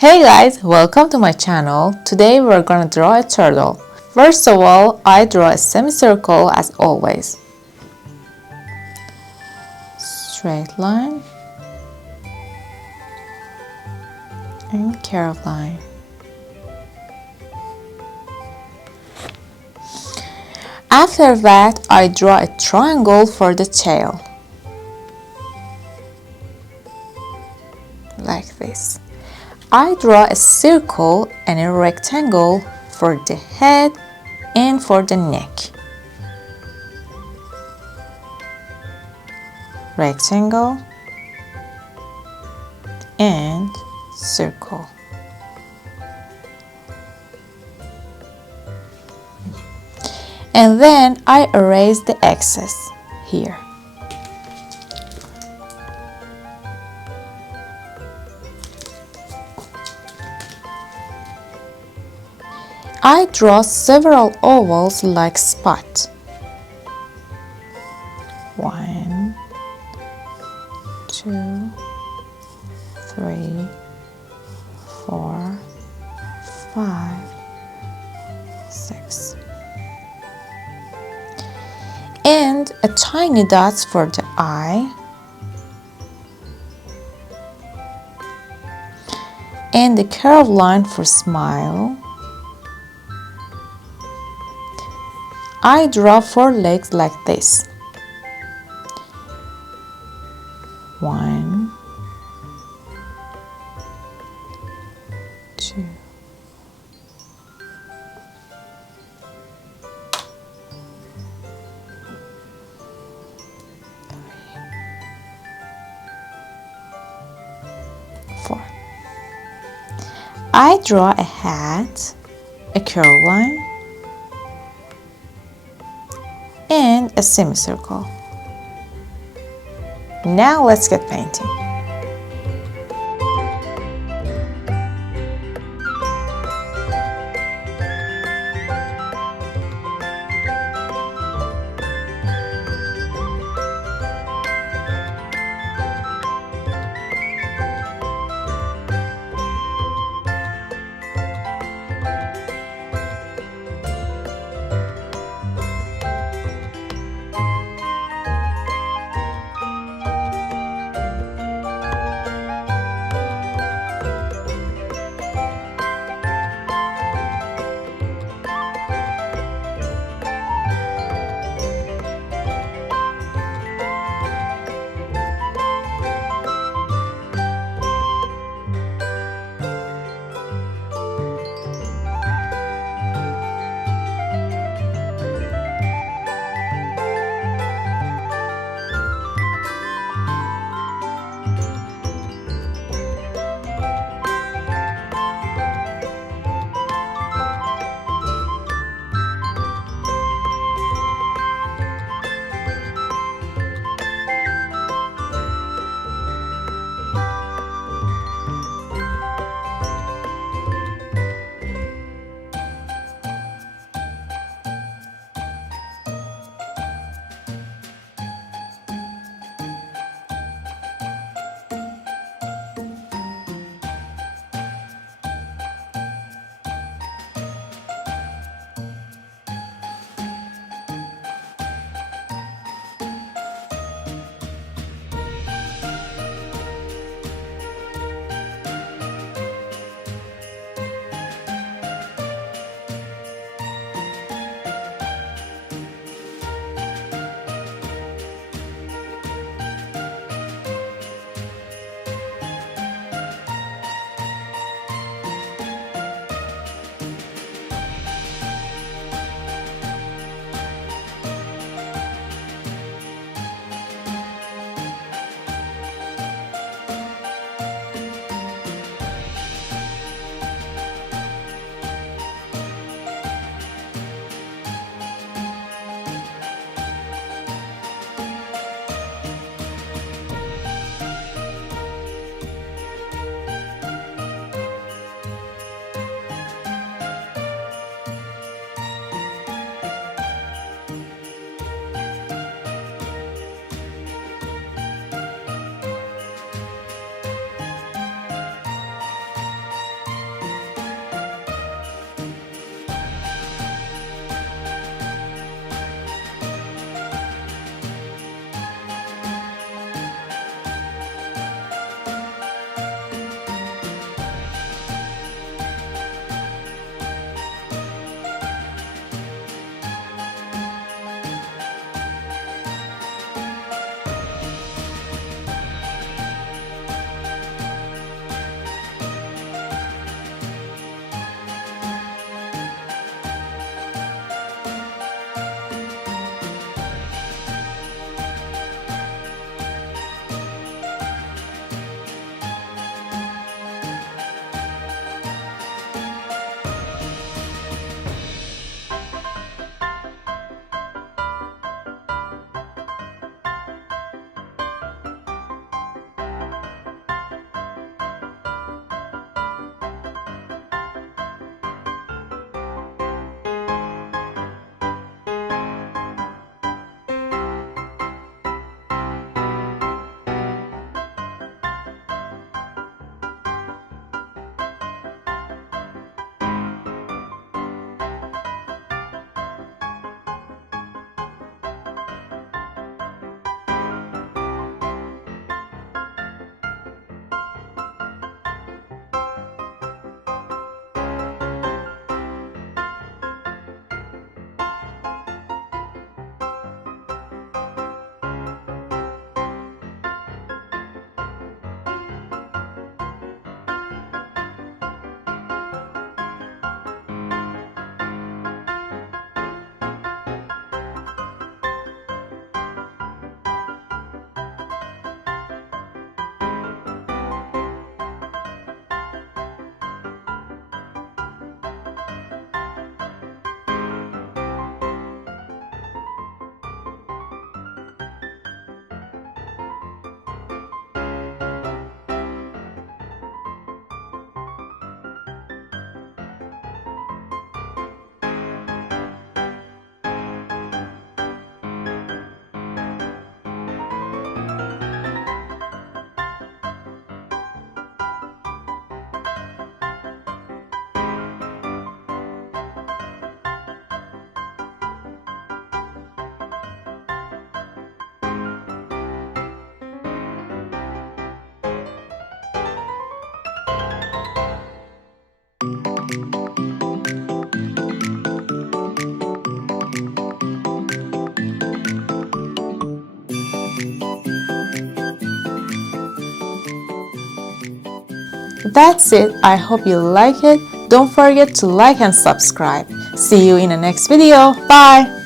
Hey guys, welcome to my channel. Today we're gonna draw a turtle. First of all, I draw a semicircle as always. Straight line and curved line. After that, I draw a triangle for the tail. Like this. I draw a circle and a rectangle for the head and for the neck. Rectangle and circle. And then I erase the excess here. I draw several ovals like spot. 1, 2, 3, 4, 5, 6. And a tiny dots for the eye. And the curved line for smile. I draw 4 legs like this. 1, 2, 4. I draw a hat, a curved line, and a semicircle. Now let's get painting. That's it. I hope you like it. Don't forget to like and subscribe. See you in the next video. Bye!